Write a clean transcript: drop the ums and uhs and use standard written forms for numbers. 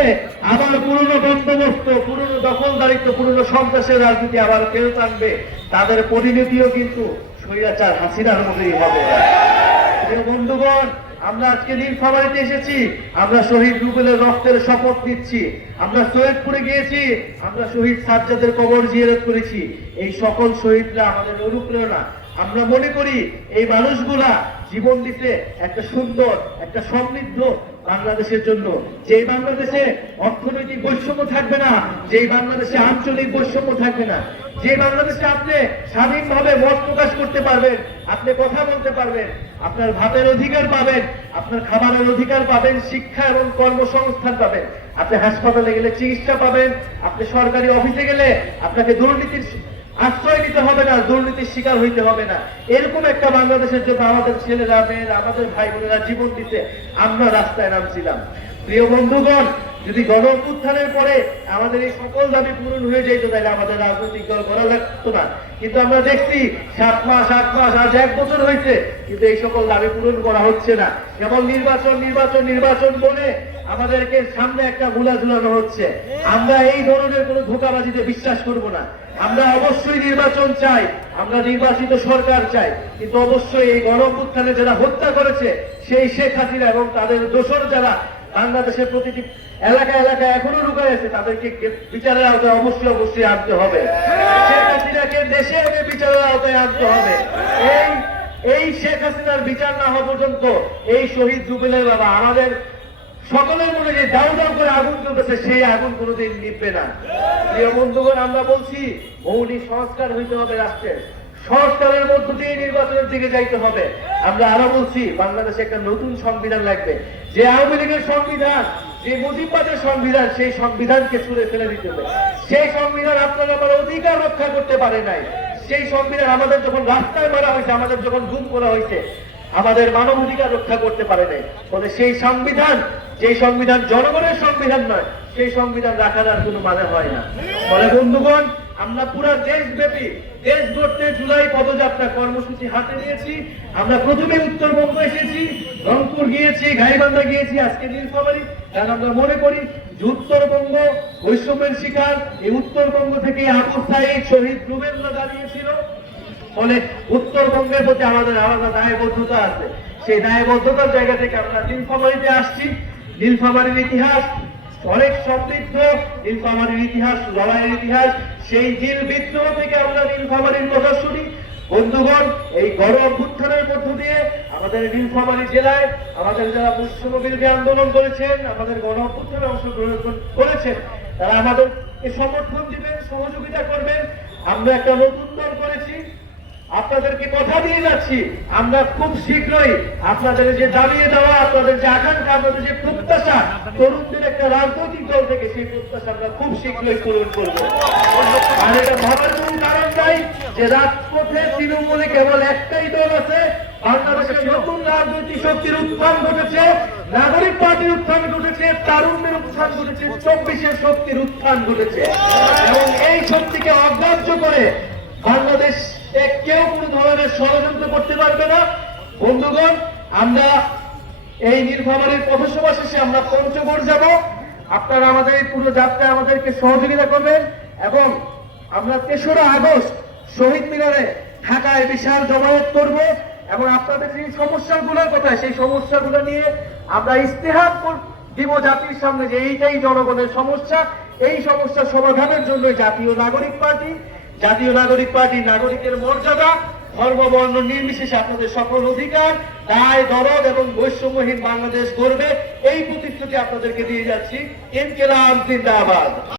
আসলে আবার পুরনো বন্দোবস্ত, পুরনো দখলদারিত্ব, পুরনো সন্ত্রাসের রাজনীতি আবার ফেরত আনবে, তাদের পরিণতিও কিন্তু স্বৈরাচার হাসিনার মতোই হবে। প্রিয় বন্ধুগণ, আমরা আজকে নীলফামারীতে এসেছি, আমরা শহীদ রুবেলের রক্তের শপথ নিচ্ছি, আমরা সৈয়দপুরে গিয়েছি, আমরা শহীদ সাজ্জাদের কবর জিয়ারত করেছি। এই সকল শহীদরা আমাদের অনুপ্রেরণা। আমরা মনে করি এই মানুষগুলা জীবন দিতে একটা সুন্দর, একটা সমৃদ্ধ বাংলাদেশের জন্য, যেই বাংলাদেশে অর্থনৈতিক বৈষম্য থাকবে না, যেই বাংলাদেশে আঞ্চলিক বৈষম্য থাকবে না, যে বাংলাদেশে আপনি স্বাধীনভাবে মত প্রকাশ করতে পারবেন, আপনি কথা বলতে পারবেন, আপনার ভাতের অধিকার পাবেন, আপনার খাবারের অধিকার পাবেন, শিক্ষা এবং কর্মসংস্থান পাবেন, আপনি হাসপাতালে গেলে চিকিৎসা পাবেন, আপনি সরকারি অফিসে গেলে আপনাকে দুর্নীতির আশ্রয় নিতে হবে না, দুর্নীতির শিকার হইতে হবে না। এরকম একটা বাংলাদেশের জন্য আমাদের ছেলেরা, মেয়েরা, আমাদের ভাই বোনেরা জীবন দিতে আমরা রাস্তায় নামছিলাম। প্রিয় বন্ধুগণ, যদি গণ অভ্যুত্থানের পরে আমাদের এই সকল দাবি পূরণ হয়ে যেত, তাহলে আমাদের রাজনৈতিক দল করা লাগতো না। কিন্তু আমরা দেখছি 7 মাস, 8 মাস, আজ 1 বছর হয়েছে, কিন্তু এই সকল দাবি পূরণ করা হচ্ছে না। কেবল নির্বাচন নির্বাচন নির্বাচন বলে আমাদেরকে সামনে একটা গুলা ঝুলানো হচ্ছে। আমরা এই ধরনের কোনো ধোঁকাবাজিতে বিশ্বাস করব না। আমরা অবশ্যই নির্বাচন চাই, আমরা নির্বাচিত সরকার চাই, কিন্তু অবশ্যই এই গণ অভ্যুত্থানে যারা হত্যা করেছে সেই শেখ হাসিনা এবং তাদের দোসর যারা বাংলাদেশের প্রতিটি এলাকায় এলাকায় এখনো লুকায় আছে, তাদেরকে বিচারের আওতায় অবশ্যই অবশ্যই আনতে হবে। শেখ হাসিনাকে দেশে এনে বিচারের আওতায় আনতে হবে। এই শেখ হাসিনার বিচার না হওয়া পর্যন্ত এই শহীদ রুবেলের বাবা আমাদের সকলের মনে যে দাউ দাউ করে আগুন জ্বলতেছে, সেই আগুন কোনোদিন নিভবে না। প্রিয় বন্ধুগণ, আমরা বলছি মৌলিক সংস্কার হইতে হবে রাষ্ট্রের, সংস্কারের মধ্য দিয়ে নির্বাচনের দিকে যাইতে হবে। আমরা আরো বলছি বাংলাদেশে একটা নতুন সংবিধান লাগবে। যে আওয়ামী লীগের সংবিধান, যে মুজিববাদের সংবিধান, সেই সংবিধানকে ছুঁড়ে ফেলে দিতে হবে। সেই সংবিধান আপনারা আমার অধিকার রক্ষা করতে পারে নাই। সেই সংবিধান আমাদের যখন রাস্তায় মারা হয়েছে, আমাদের যখন গুম করা হয়েছে, আমাদের মানব অধিকার রক্ষা করতে পারে নাই। ফলে সেই সংবিধান, যে সংবিধান জনগণের সংবিধান নয়, সেই সংবিধান রাখার আর কোনো মানে হয় না। ফলে বন্ধুগণ, আমরা পুরো দেশব্যাপী দেশ গড়তে জুলাই পদযাত্রা কর্মসূচি হাতে নিয়েছি। আমরা প্রথমে উত্তরবঙ্গ এসেছি, রংপুর গিয়েছি, গাইবান্ধা গিয়েছি, আজকে নীলফামারী। কারণ আমরা মনে করি যে উত্তরবঙ্গ বৈষম্যের শিকার, এই উত্তরবঙ্গ থেকে আবু সাঈদ, শহীদ রুবেলরা দাঁড়িয়েছিল। ফলে উত্তরবঙ্গের প্রতি আমাদের আলাদা দায়বদ্ধতা আছে। সেই দায়বদ্ধতার জায়গা থেকে আমরা নীলফামারীতে আসছি। নীলফামারীর ইতিহাস অনেক সমৃদ্ধ, নীলফামারীর ইতিহাস লড়াইয়ের ইতিহাস। সেই জিল বিদ্রোহ থেকে আমরা নীলফামারীর কথা শুনি। বন্ধুগণ, এই গণ অভ্যুত্থানের মধ্য দিয়ে আমাদের নীলফামারী জেলায় আমাদের যারা বৈষম্য বিরোধী আন্দোলন করেছেন, আমাদের গণ অভ্যুত্থানে অংশগ্রহণ করেছেন, তারা আমাদেরকে সমর্থন দিবেন, সহযোগিতা করবেন। আমরা একটা নতুন দল করেছি, আপনাদেরকে কথা দিয়ে যাচ্ছি, আমরা খুব শীঘ্রই আপনাদের যে দাবিয়ে দেওয়া, আপনাদের যে আকাঙ্ক্ষা, আপনাদের যে প্রত্যাশা, তরুণদের একটা রাজনৈতিক দল থেকে সেই প্রত্যাশা আমরা খুব শীঘ্রই পূরণ করব। আর এটা ভাবার কোন কারণ নাই যে রাজপথে তৃণমূলে কেবল একটাই দল আছে। বাংলাদেশের নতুন রাজনৈতিক শক্তির উত্থান ঘটেছে, নাগরিক পার্টির উত্থান ঘটেছে, তারুণ্যের উত্থান ঘটেছে, 24-এর শক্তির উত্থান ঘটেছে। এবং এই শক্তিকে অগ্রাহ্য করে বাংলাদেশ কেউ কোন ধরনের ষড়যন্ত্র করতে পারবে না। বন্ধুগণ, আমরা এই নীলফামারীর পথসভা শেষে আমরা পঞ্চগড় যাব। আপনারা আমাদের এই পুরো যাত্রায় আমাদেরকে সহযোগিতা করবেন এবং আমরা 3রা আগস্ট শহীদ মিনারে ঢাকায় বিশাল জমায়েত করব এবং আপনাদের যে সমস্যাগুলোর কথা, সেই সমস্যাগুলো নিয়ে আমরা ইস্তেহার দিব জাতির সামনে যে এইটাই জনগণের সমস্যা। এই সমস্যার সমাধানের জন্য জাতীয় নাগরিক পার্টি নাগরিকের মর্যাদা, ধর্ম বর্ণ নির্বিশেষে আপনাদের সকল অধিকার, দায় দরদ এবং বৈষম্যহীন বাংলাদেশ গড়বে, এই প্রতিশ্রুতি আপনাদেরকে দিয়ে যাচ্ছি। ইনকিলাব জিন্দাবাদ।